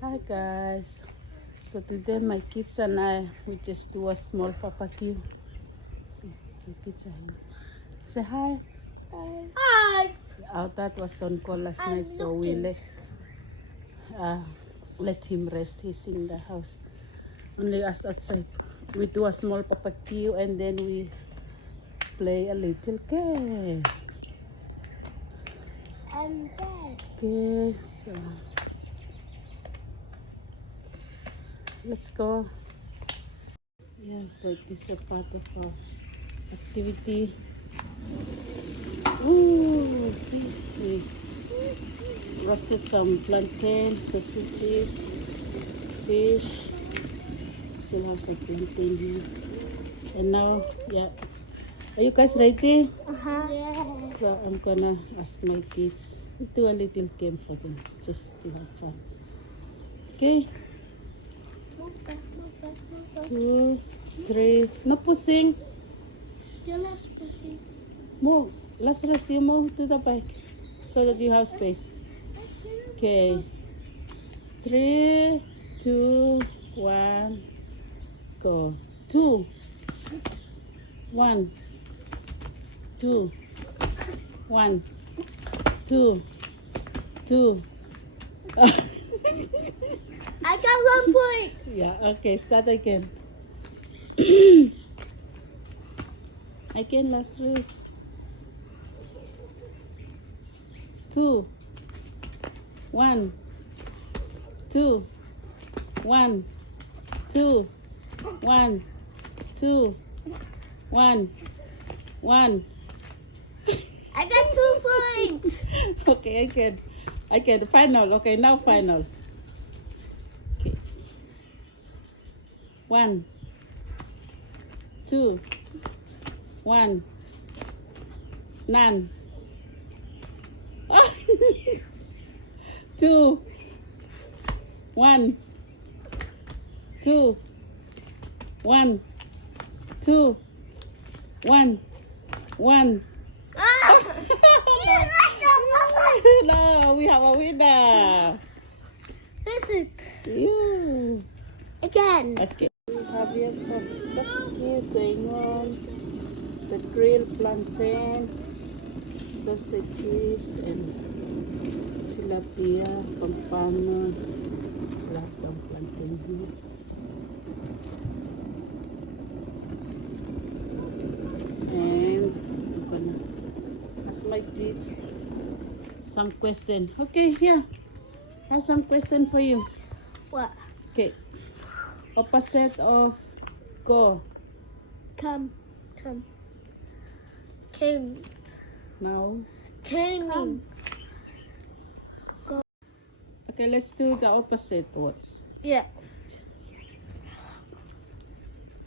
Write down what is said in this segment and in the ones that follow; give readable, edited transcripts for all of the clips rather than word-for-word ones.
Hi guys. So today my kids and I we just do a small barbecue. See, the kids are here. Say hi. Hi. Our dad was on call last night, so we let him rest. He's in the house. Only us outside. We do a small barbecue and then we play a little game. I'm dead. Okay, so let's go. Yeah, so this is a part of our activity. Ooh, see, we roasted some plantain, sausages, fish. Still have some plantain here. And now, yeah. Are you guys ready? Yeah. So I'm gonna ask my kids to do a little game for them, just to have fun. Okay, Move back, move back, move back. 2, 3. No pushing. Your last pushing. Move. Let's rest you move to the back so that you have space. Okay. 3, 2, 1, go. 2, 1, 2, 1, 2, 2. I got 1 point. Yeah, okay, start again. Again, last race. 2, 1, 2, 1, 2, 1, 2, 1, 1. I got 2 points. Okay, I can. Final. Okay, now final. Okay. 1, 2, 1. None. 2, 1, 2, 1, 2, 1, 1. No, we have a winner. Listen. You. Again. Okay. We have here some barbecue going on. The grilled plantain, sausages, and tilapia, pampano. Still have some plantain here. And I'm gonna ask my kids some question. Okay, yeah. I have some question for you. What? Okay. Opposite of go. Come. Come. Came. Now. Came. Okay, let's do the opposite words. Yeah.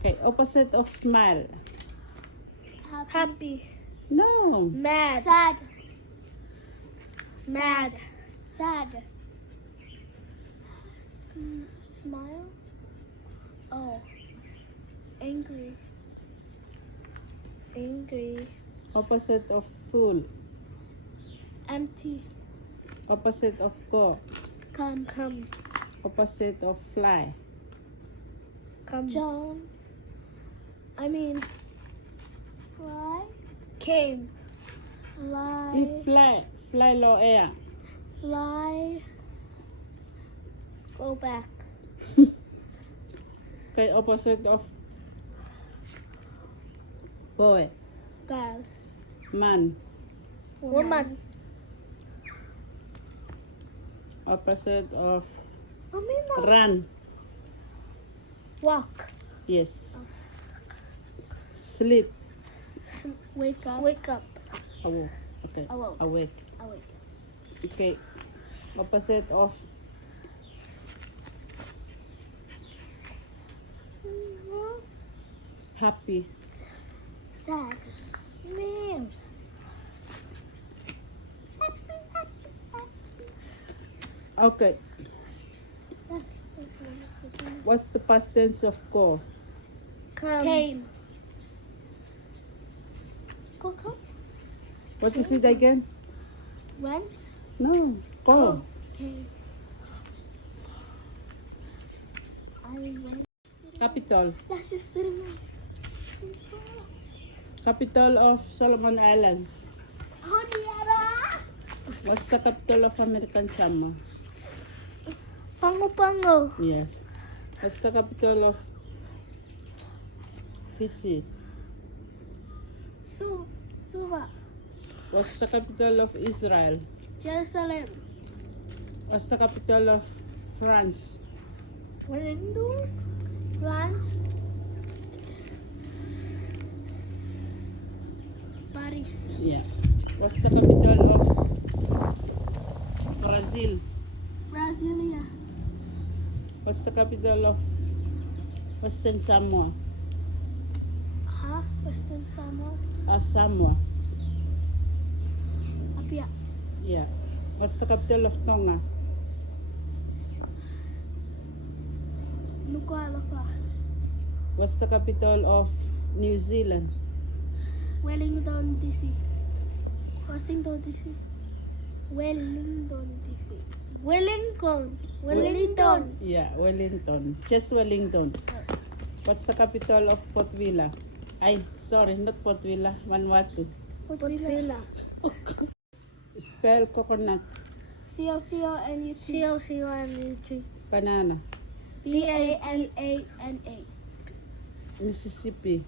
Okay, opposite of smile. Happy. No. Mad. Sad. Mad. Sad. Smile. Oh. Angry. Angry. Opposite of full. Empty. Opposite of go. Come. Come. Opposite of fly. Come. John. I mean. Fly. Came. Fly. If fly, fly low air. Fly. Go back. Okay, opposite of boy. Girl. Man. Woman. Opposite of Mama. run. Walk. Yes. Sleep. Wake up. Wake up. Awoke. Okay. Awoke. Awake. Awake. Okay. Opposite of happy. Sad. Man. Okay. What's the past tense of go? Come. Came. Go come. What is it again? Went. No. Go. Came. Capital. Let's just sit in Capital of Solomon Islands. What's the capital of American Samoa? Pango. Yes. What's the capital of Fiji? Suva. What's the capital of Israel? Jerusalem. What's the capital of France? Wellington. France. Paris. Yeah. What's the capital of Brazil? Brasilia. What's the capital of Western Samoa? Huh? Western Samoa. Samoa. Apia. Yeah. What's the capital of Tonga? Nuku'alofa. What's the capital of New Zealand? Wellington, D.C. Washington, D.C. Wellington, D.C. Wellington. Yeah, Wellington. Just Wellington. What's the capital of Port Vila? Sorry, not Port Vila. Vanuatu. Port Vila. Spell coconut. C-O-C-O-N-U-T. C-O-C-O-N-U-T. Banana. B-A-N-A-N-A. Mississippi.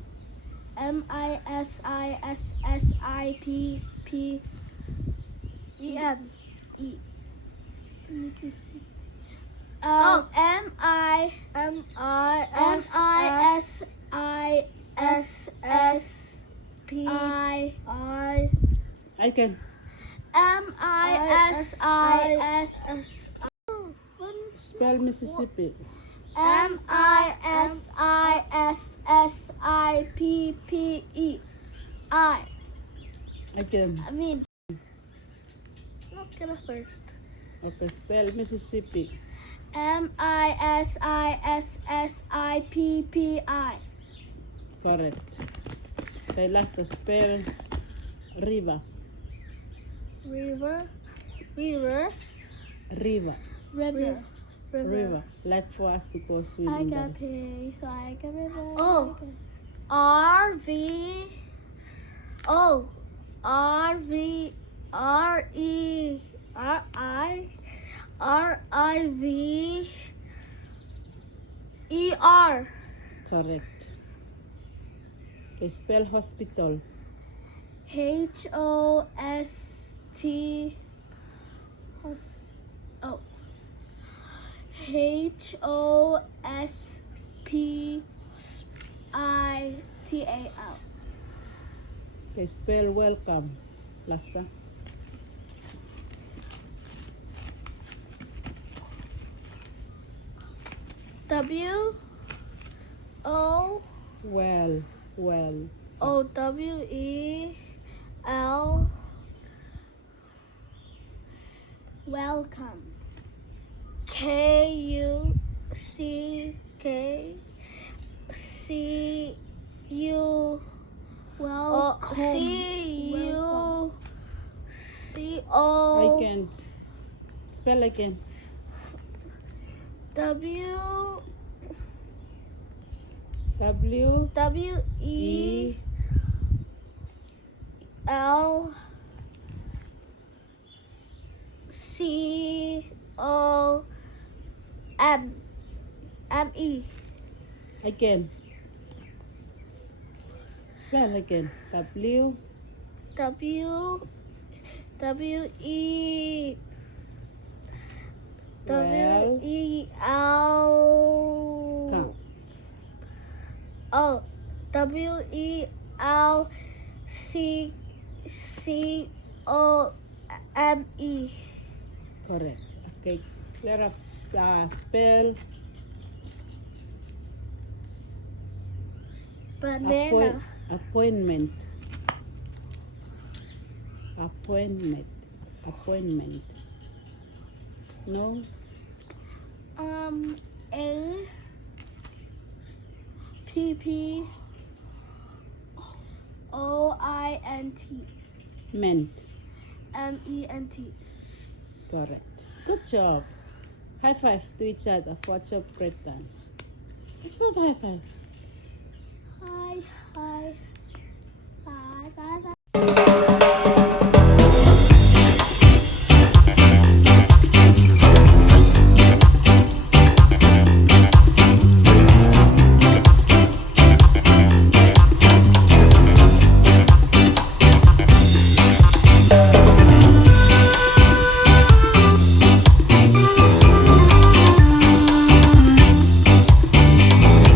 M-I-S-I-S-S-I-P-P-E-N. E. Mississippi. M-I-S-I-S-S-I-I. I can. M-I-S-I-S. Spell Mississippi. M-I-S-I-S-S-I-P-P-E-I. I can. I mean, not gonna first. Okay, spell Mississippi. M-I-S-I-S-S-I-P-P-I. Correct. Okay, last spell river. Rivers. River. River. River. Like for us to go I swimming. got there. pigs, I got river. Oh. R-V. Oh. R-V. R-E. R-I. R-I-V. E-R. Correct. Okay, spell hospital. H-O-S-T. Oh. H-O-S-P-I-T-A-L. Okay, spell welcome. Lasa. W-O. Well. O-W-E-L. Welcome. K-U-C-K. C-U. Welcome. C-U. C-O. I can. Spell again. W. W. W-E. L C O M M E. Again. Spell again. W. W W E W E L Count. O W E L C C O M E. Correct. Okay. Clear up. Spell Banana. appointment. No. A P P O I N T. Ment. M E N T. Correct. Good job. High five to each other. What's your break time? It's not high five. Hi, hi.